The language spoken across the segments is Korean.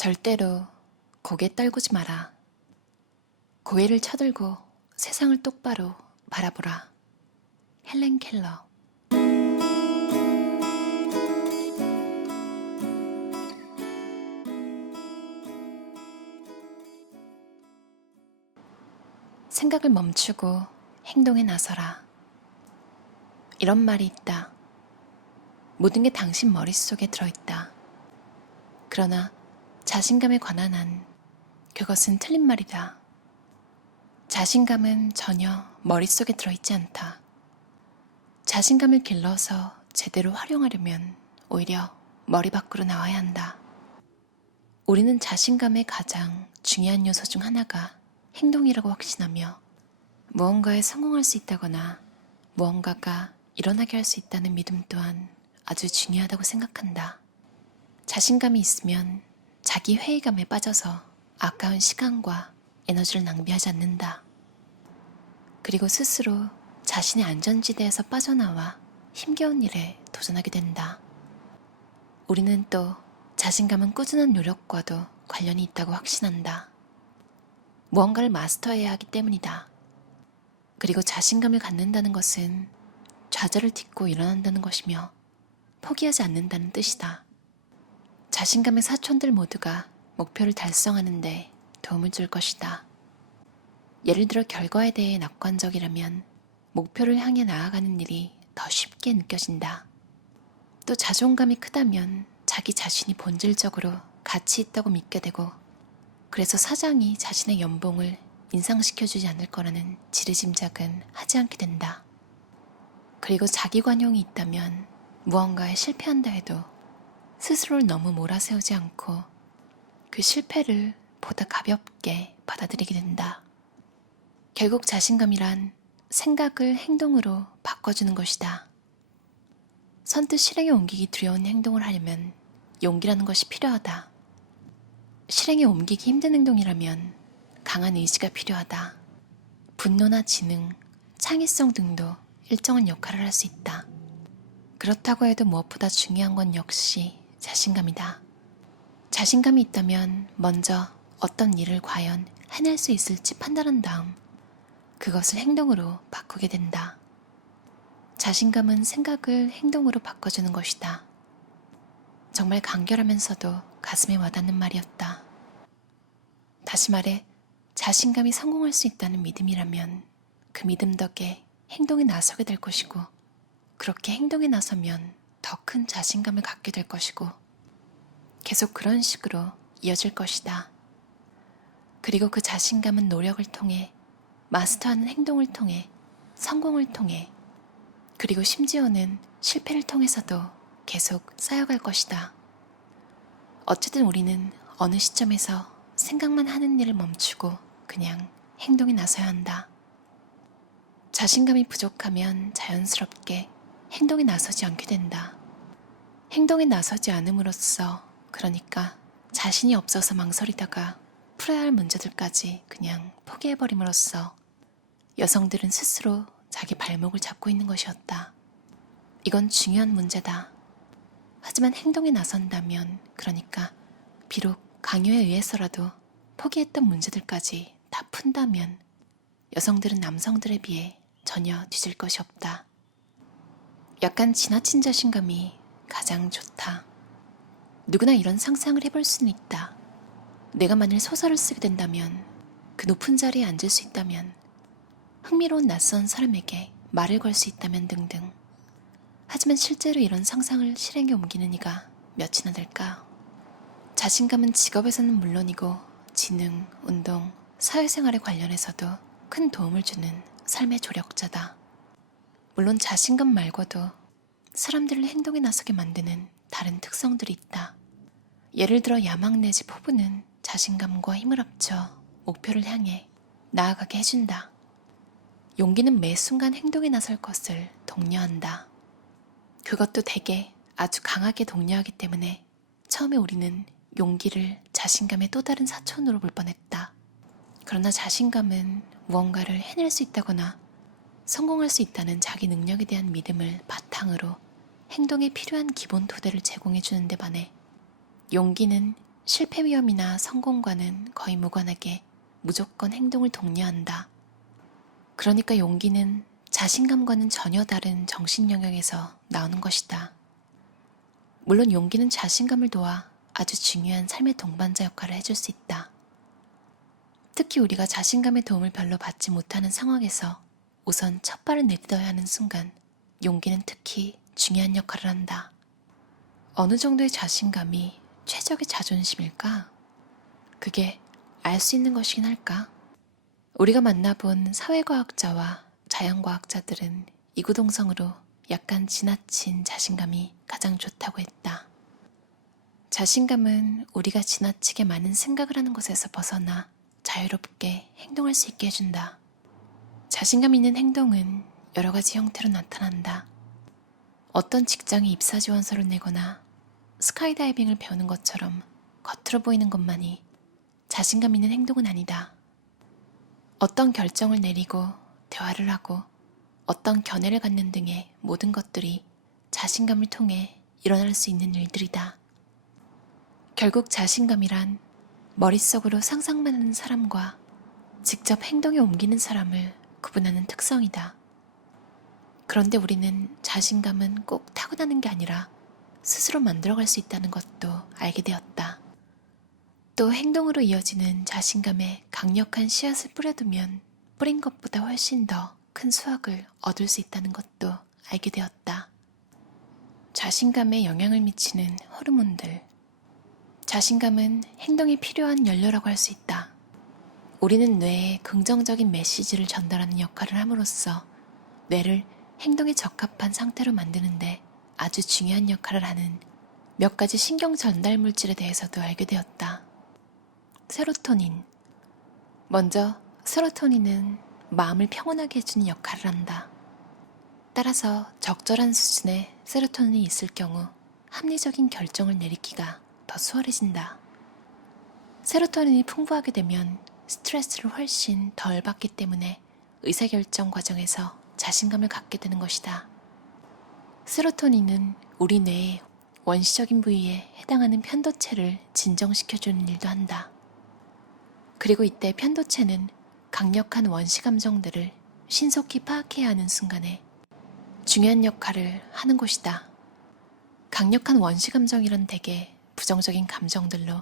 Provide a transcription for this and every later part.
절대로 고개 떨구지 마라. 고개를 쳐들고 세상을 똑바로 바라보라. 헬렌 켈러. 생각을 멈추고 행동에 나서라. 이런 말이 있다. 모든 게 당신 머릿속에 들어있다. 그러나 자신감에 관한 한 그것은 틀린 말이다. 자신감은 전혀 머릿속에 들어있지 않다. 자신감을 길러서 제대로 활용하려면 오히려 머리 밖으로 나와야 한다. 우리는 자신감의 가장 중요한 요소 중 하나가 행동이라고 확신하며 무언가에 성공할 수 있다거나 무언가가 일어나게 할 수 있다는 믿음 또한 아주 중요하다고 생각한다. 자신감이 있으면 자기 회의감에 빠져서 아까운 시간과 에너지를 낭비하지 않는다. 그리고 스스로 자신의 안전지대에서 빠져나와 힘겨운 일에 도전하게 된다. 우리는 또 자신감은 꾸준한 노력과도 관련이 있다고 확신한다. 무언가를 마스터해야 하기 때문이다. 그리고 자신감을 갖는다는 것은 좌절을 딛고 일어난다는 것이며 포기하지 않는다는 뜻이다. 자신감의 사촌들 모두가 목표를 달성하는데 도움을 줄 것이다. 예를 들어 결과에 대해 낙관적이라면 목표를 향해 나아가는 일이 더 쉽게 느껴진다. 또 자존감이 크다면 자기 자신이 본질적으로 가치 있다고 믿게 되고 그래서 사장이 자신의 연봉을 인상시켜주지 않을 거라는 지레짐작은 하지 않게 된다. 그리고 자기관용이 있다면 무언가에 실패한다 해도 스스로를 너무 몰아세우지 않고 그 실패를 보다 가볍게 받아들이게 된다. 결국 자신감이란 생각을 행동으로 바꿔주는 것이다. 선뜻 실행에 옮기기 두려운 행동을 하려면 용기라는 것이 필요하다. 실행에 옮기기 힘든 행동이라면 강한 의지가 필요하다. 분노나 지능, 창의성 등도 일정한 역할을 할 수 있다. 그렇다고 해도 무엇보다 중요한 건 역시 자신감이다. 자신감이 있다면 먼저 어떤 일을 과연 해낼 수 있을지 판단한 다음 그것을 행동으로 바꾸게 된다. 자신감은 생각을 행동으로 바꿔주는 것이다. 정말 간결하면서도 가슴에 와닿는 말이었다. 다시 말해, 자신감이 성공할 수 있다는 믿음이라면 그 믿음 덕에 행동에 나서게 될 것이고, 그렇게 행동에 나서면 더 큰 자신감을 갖게 될 것이고, 계속 그런 식으로 이어질 것이다. 그리고 그 자신감은 노력을 통해, 마스터하는 행동을 통해, 성공을 통해, 그리고 심지어는 실패를 통해서도 계속 쌓여갈 것이다. 어쨌든 우리는 어느 시점에서 생각만 하는 일을 멈추고 그냥 행동에 나서야 한다. 자신감이 부족하면 자연스럽게 행동에 나서지 않게 된다. 행동에 나서지 않음으로써 그러니까 자신이 없어서 망설이다가 풀어야 할 문제들까지 그냥 포기해버림으로써 여성들은 스스로 자기 발목을 잡고 있는 것이었다. 이건 중요한 문제다. 하지만 행동에 나선다면, 그러니까 비록 강요에 의해서라도 포기했던 문제들까지 다 푼다면 여성들은 남성들에 비해 전혀 뒤질 것이 없다. 약간 지나친 자신감이 가장 좋다. 누구나 이런 상상을 해볼 수는 있다. 내가 만일 소설을 쓰게 된다면, 그 높은 자리에 앉을 수 있다면, 흥미로운 낯선 사람에게 말을 걸 수 있다면 등등. 하지만 실제로 이런 상상을 실행에 옮기는 이가 몇이나 될까? 자신감은 직업에서는 물론이고 지능, 운동, 사회생활에 관련해서도 큰 도움을 주는 삶의 조력자다. 물론 자신감 말고도 사람들을 행동에 나서게 만드는 다른 특성들이 있다. 예를 들어 야망 내지 포부는 자신감과 힘을 합쳐 목표를 향해 나아가게 해준다. 용기는 매 순간 행동에 나설 것을 독려한다. 그것도 대개 아주 강하게 독려하기 때문에 처음에 우리는 용기를 자신감의 또 다른 사촌으로 볼 뻔했다. 그러나 자신감은 무언가를 해낼 수 있다거나 성공할 수 있다는 자기 능력에 대한 믿음을 바탕으로 행동에 필요한 기본 토대를 제공해 주는 데 반해 용기는 실패 위험이나 성공과는 거의 무관하게 무조건 행동을 독려한다. 그러니까 용기는 자신감과는 전혀 다른 정신 영역에서 나오는 것이다. 물론 용기는 자신감을 도와 아주 중요한 삶의 동반자 역할을 해줄 수 있다. 특히 우리가 자신감의 도움을 별로 받지 못하는 상황에서 우선 첫 발을 내딛어야 하는 순간 용기는 특히 중요한 역할을 한다. 어느 정도의 자신감이 최적의 자존심일까? 그게 알 수 있는 것이긴 할까? 우리가 만나본 사회과학자와 자연과학자들은 이구동성으로 약간 지나친 자신감이 가장 좋다고 했다. 자신감은 우리가 지나치게 많은 생각을 하는 것에서 벗어나 자유롭게 행동할 수 있게 해준다. 자신감 있는 행동은 여러 가지 형태로 나타난다. 어떤 직장에 입사 지원서를 내거나 스카이다이빙을 배우는 것처럼 겉으로 보이는 것만이 자신감 있는 행동은 아니다. 어떤 결정을 내리고 대화를 하고 어떤 견해를 갖는 등의 모든 것들이 자신감을 통해 일어날 수 있는 일들이다. 결국 자신감이란 머릿속으로 상상만 하는 사람과 직접 행동에 옮기는 사람을 구분하는 특성이다. 그런데 우리는 자신감은 꼭 타고나는 게 아니라 스스로 만들어갈 수 있다는 것도 알게 되었다. 또 행동으로 이어지는 자신감에 강력한 씨앗을 뿌려두면 뿌린 것보다 훨씬 더 큰 수확을 얻을 수 있다는 것도 알게 되었다. 자신감에 영향을 미치는 호르몬들. 자신감은 행동이 필요한 연료라고 할 수 있다. 우리는 뇌에 긍정적인 메시지를 전달하는 역할을 함으로써 뇌를 행동에 적합한 상태로 만드는데 아주 중요한 역할을 하는 몇 가지 신경 전달 물질에 대해서도 알게 되었다. 세로토닌. 먼저 세로토닌은 마음을 평온하게 해주는 역할을 한다. 따라서 적절한 수준의 세로토닌이 있을 경우 합리적인 결정을 내리기가 더 수월해진다. 세로토닌이 풍부하게 되면 스트레스를 훨씬 덜 받기 때문에 의사결정 과정에서 자신감을 갖게 되는 것이다. 세로토닌은 우리 뇌의 원시적인 부위에 해당하는 편도체를 진정시켜주는 일도 한다. 그리고 이때 편도체는 강력한 원시 감정들을 신속히 파악해야 하는 순간에 중요한 역할을 하는 곳이다. 강력한 원시 감정이란 대개 부정적인 감정들로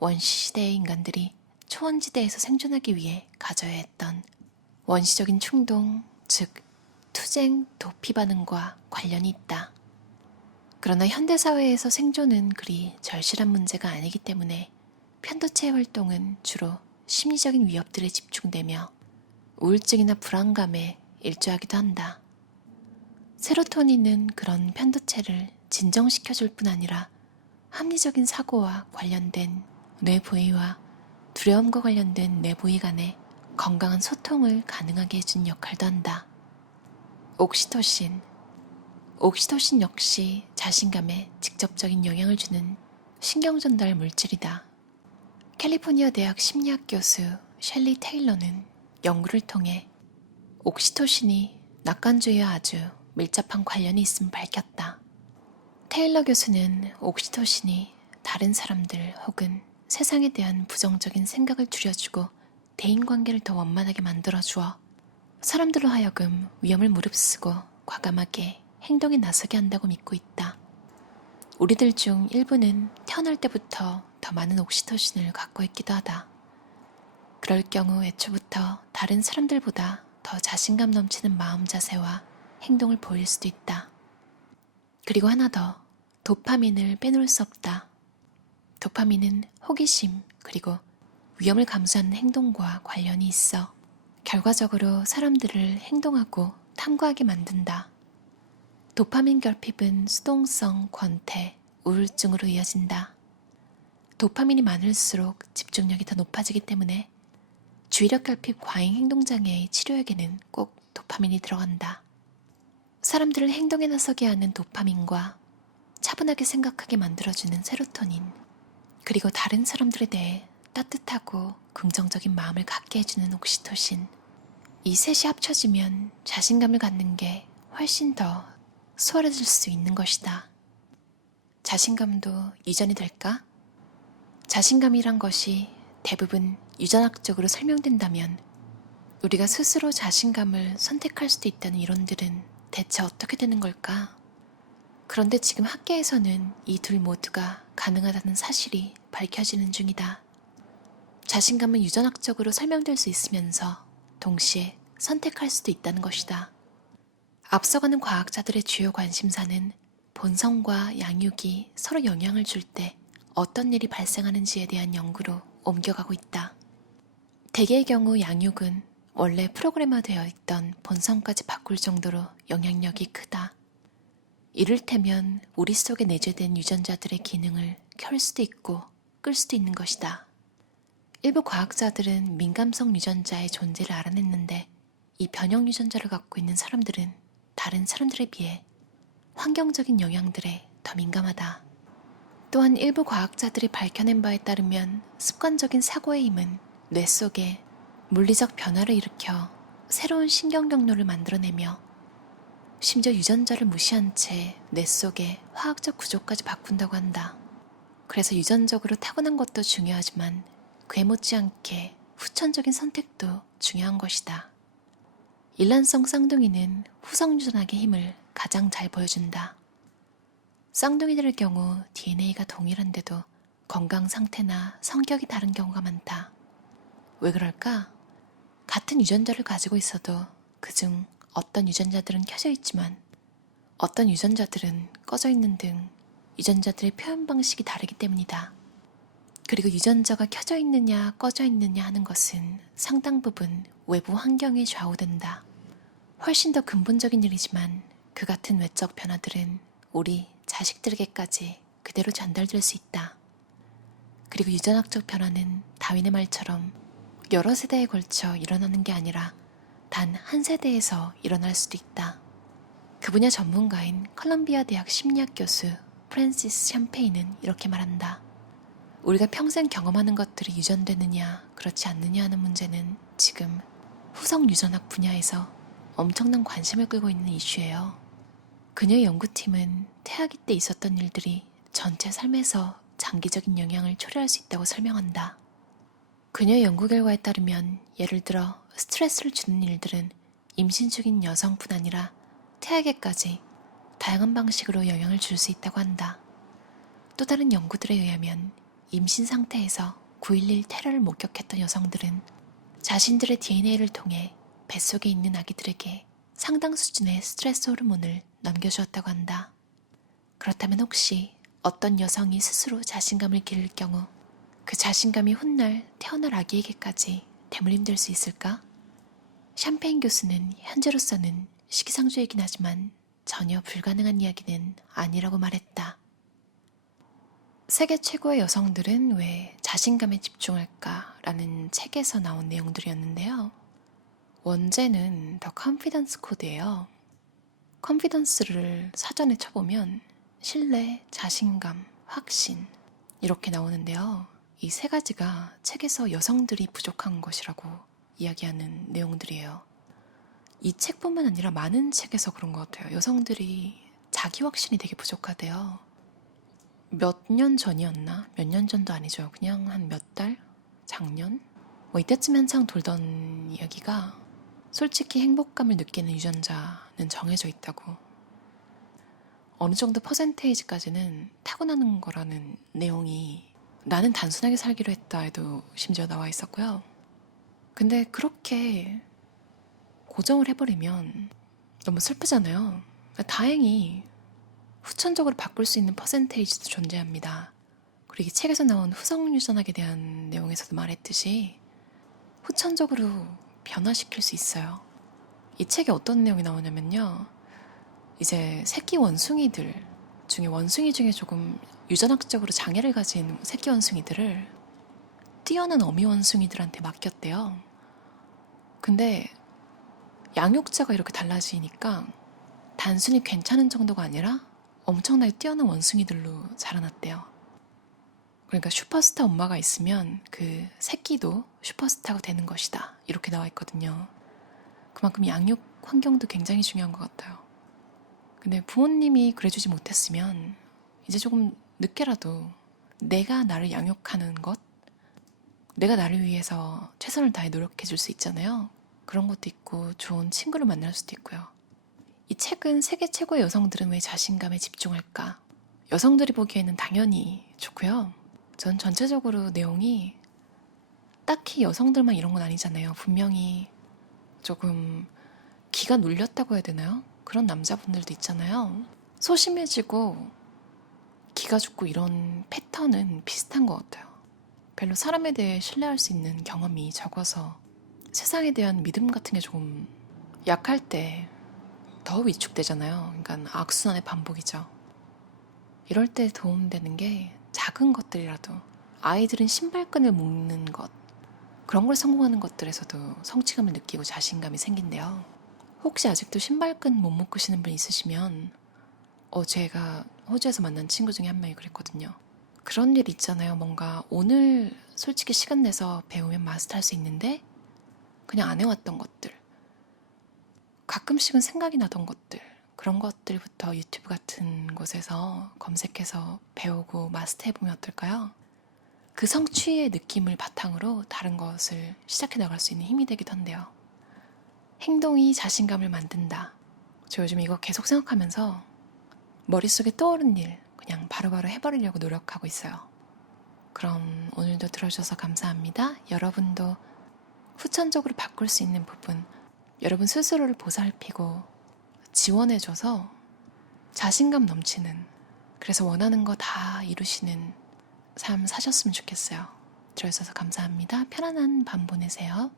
원시 시대의 인간들이 초원지대에서 생존하기 위해 가져야 했던 원시적인 충동, 즉 투쟁, 도피 반응과 관련이 있다. 그러나 현대사회에서 생존은 그리 절실한 문제가 아니기 때문에 편도체의 활동은 주로 심리적인 위협들에 집중되며 우울증이나 불안감에 일조하기도 한다. 세로토닌은 그런 편도체를 진정시켜줄 뿐 아니라 합리적인 사고와 관련된 뇌 부위와 두려움과 관련된 뇌 부위 간의 건강한 소통을 가능하게 해준 역할도 한다. 옥시토신. 옥시토신 역시 자신감에 직접적인 영향을 주는 신경전달 물질이다. 캘리포니아 대학 심리학 교수 셸리 테일러는 연구를 통해 옥시토신이 낙관주의와 아주 밀접한 관련이 있음을 밝혔다. 테일러 교수는 옥시토신이 다른 사람들 혹은 세상에 대한 부정적인 생각을 줄여주고 대인관계를 더 원만하게 만들어주어 사람들로 하여금 위험을 무릅쓰고 과감하게 행동에 나서게 한다고 믿고 있다. 우리들 중 일부는 태어날 때부터 더 많은 옥시토신을 갖고 있기도 하다. 그럴 경우 애초부터 다른 사람들보다 더 자신감 넘치는 마음 자세와 행동을 보일 수도 있다. 그리고 하나 더, 도파민을 빼놓을 수 없다. 도파민은 호기심, 그리고 위험을 감수하는 행동과 관련이 있어 결과적으로 사람들을 행동하고 탐구하게 만든다. 도파민 결핍은 수동성 권태, 우울증으로 이어진다. 도파민이 많을수록 집중력이 더 높아지기 때문에 주의력 결핍 과잉 행동장애의 치료에게는 꼭 도파민이 들어간다. 사람들을 행동에 나서게 하는 도파민과 차분하게 생각하게 만들어주는 세로토닌, 그리고 다른 사람들에 대해 따뜻하고 긍정적인 마음을 갖게 해주는 옥시토신. 이 셋이 합쳐지면 자신감을 갖는 게 훨씬 더 수월해질 수 있는 것이다. 자신감도 이전이 될까? 자신감이란 것이 대부분 유전학적으로 설명된다면 우리가 스스로 자신감을 선택할 수도 있다는 이론들은 대체 어떻게 되는 걸까? 그런데 지금 학계에서는 이 둘 모두가 가능하다는 사실이 밝혀지는 중이다. 자신감은 유전학적으로 설명될 수 있으면서 동시에 선택할 수도 있다는 것이다. 앞서가는 과학자들의 주요 관심사는 본성과 양육이 서로 영향을 줄 때 어떤 일이 발생하는지에 대한 연구로 옮겨가고 있다. 대개의 경우 양육은 원래 프로그래머 되어 있던 본성까지 바꿀 정도로 영향력이 크다. 이를테면 우리 속에 내재된 유전자들의 기능을 켤 수도 있고 끌 수도 있는 것이다. 일부 과학자들은 민감성 유전자의 존재를 알아냈는데 이 변형 유전자를 갖고 있는 사람들은 다른 사람들에 비해 환경적인 영향들에 더 민감하다. 또한 일부 과학자들이 밝혀낸 바에 따르면 습관적인 사고의 힘은 뇌 속에 물리적 변화를 일으켜 새로운 신경 경로를 만들어내며 심지어 유전자를 무시한 채 뇌 속의 화학적 구조까지 바꾼다고 한다. 그래서 유전적으로 타고난 것도 중요하지만 그에 못지않게 후천적인 선택도 중요한 것이다. 일란성 쌍둥이는 후성 유전학의 힘을 가장 잘 보여준다. 쌍둥이들의 경우 DNA가 동일한데도 건강 상태나 성격이 다른 경우가 많다. 왜 그럴까? 같은 유전자를 가지고 있어도 그중 어떤 유전자들은 켜져 있지만 어떤 유전자들은 꺼져 있는 등 유전자들의 표현 방식이 다르기 때문이다. 그리고 유전자가 켜져 있느냐 꺼져 있느냐 하는 것은 상당 부분 외부 환경에 좌우된다. 훨씬 더 근본적인 일이지만 그 같은 외적 변화들은 우리 자식들에게까지 그대로 전달될 수 있다. 그리고 유전학적 변화는 다윈의 말처럼 여러 세대에 걸쳐 일어나는 게 아니라 단 한 세대에서 일어날 수도 있다. 그 분야 전문가인 컬럼비아 대학 심리학 교수 프랜시스 샴페인은 이렇게 말한다. 우리가 평생 경험하는 것들이 유전되느냐, 그렇지 않느냐 하는 문제는 지금 후성 유전학 분야에서 엄청난 관심을 끌고 있는 이슈예요. 그녀의 연구팀은 태아기 때 있었던 일들이 전체 삶에서 장기적인 영향을 초래할 수 있다고 설명한다. 그녀의 연구 결과에 따르면 예를 들어 스트레스를 주는 일들은 임신 중인 여성뿐 아니라 태아에게까지 다양한 방식으로 영향을 줄 수 있다고 한다. 또 다른 연구들에 의하면 임신 상태에서 9.11 테러를 목격했던 여성들은 자신들의 DNA를 통해 뱃속에 있는 아기들에게 상당 수준의 스트레스 호르몬을 넘겨주었다고 한다. 그렇다면 혹시 어떤 여성이 스스로 자신감을 기를 경우 그 자신감이 훗날 태어날 아기에게까지 대물림될 수 있을까? 샴페인 교수는 현재로서는 시기상조이긴 하지만 전혀 불가능한 이야기는 아니라고 말했다. 세계 최고의 여성들은 왜 자신감에 집중할까라는 책에서 나온 내용들이었는데요. 원제는 더 컨피던스 코드예요. 컨피던스를 사전에 쳐보면 신뢰, 자신감, 확신 이렇게 나오는데요. 이 세 가지가 책에서 여성들이 부족한 것이라고 이야기하는 내용들이에요. 이 책뿐만 아니라 많은 책에서 그런 것 같아요. 여성들이 자기 확신이 되게 부족하대요. 몇 년 전이었나? 몇 년 전도 아니죠. 그냥 한 몇 달? 작년? 뭐 이때쯤 한창 돌던 이야기가 솔직히 행복감을 느끼는 유전자는 정해져 있다고. 어느 정도 퍼센테이지까지는 타고나는 거라는 내용이 나는 단순하게 살기로 했다 해도 심지어 나와 있었고요. 근데 그렇게 고정을 해버리면 너무 슬프잖아요. 다행히 후천적으로 바꿀 수 있는 퍼센테이지도 존재합니다. 그리고 이 책에서 나온 후성 유전학에 대한 내용에서도 말했듯이 후천적으로 변화시킬 수 있어요. 이 책에 어떤 내용이 나오냐면요. 이제 새끼 원숭이들 중에 원숭이 중에 조금 유전학적으로 장애를 가진 새끼 원숭이들을 뛰어난 어미 원숭이들한테 맡겼대요. 근데 양육자가 이렇게 달라지니까 단순히 괜찮은 정도가 아니라 엄청나게 뛰어난 원숭이들로 자라났대요. 그러니까 슈퍼스타 엄마가 있으면 그 새끼도 슈퍼스타가 되는 것이다. 이렇게 나와 있거든요. 그만큼 양육 환경도 굉장히 중요한 것 같아요. 근데 부모님이 그래주지 못했으면 이제 조금 늦게라도 내가 나를 양육하는 것, 내가 나를 위해서 최선을 다해 노력해 줄 수 있잖아요. 그런 것도 있고 좋은 친구를 만날 수도 있고요. 이 책은 세계 최고의 여성들은 왜 자신감에 집중할까? 여성들이 보기에는 당연히 좋고요. 전 전체적으로 내용이 딱히 여성들만 이런 건 아니잖아요. 분명히 조금 기가 눌렸다고 해야 되나요? 그런 남자분들도 있잖아요. 소심해지고 기가 죽고 이런 패턴은 비슷한 것 같아요. 별로 사람에 대해 신뢰할 수 있는 경험이 적어서 세상에 대한 믿음 같은 게 조금 약할 때 더 위축되잖아요. 그러니까 악순환의 반복이죠. 이럴 때 도움되는 게 작은 것들이라도 아이들은 신발끈을 묶는 것 그런 걸 성공하는 것들에서도 성취감을 느끼고 자신감이 생긴대요. 혹시 아직도 신발끈 못 묶으시는 분 있으시면 어 제가 호주에서 만난 친구 중에 한 명이 그랬거든요. 그런 일 있잖아요. 뭔가 오늘 솔직히 시간 내서 배우면 마스터할 수 있는데 그냥 안 해왔던 것들 가끔씩은 생각이 나던 것들 그런 것들부터 유튜브 같은 곳에서 검색해서 배우고 마스터해보면 어떨까요? 그 성취의 느낌을 바탕으로 다른 것을 시작해 나갈 수 있는 힘이 되기도 한데요. 행동이 자신감을 만든다. 저 요즘 이거 계속 생각하면서 머릿속에 떠오른 일 그냥 바로 바로 해버리려고 노력하고 있어요. 그럼 오늘도 들어주셔서 감사합니다. 여러분도 후천적으로 바꿀 수 있는 부분, 여러분 스스로를 보살피고 지원해줘서 자신감 넘치는, 그래서 원하는 거 다 이루시는 삶 사셨으면 좋겠어요. 들어주셔서 감사합니다. 편안한 밤 보내세요.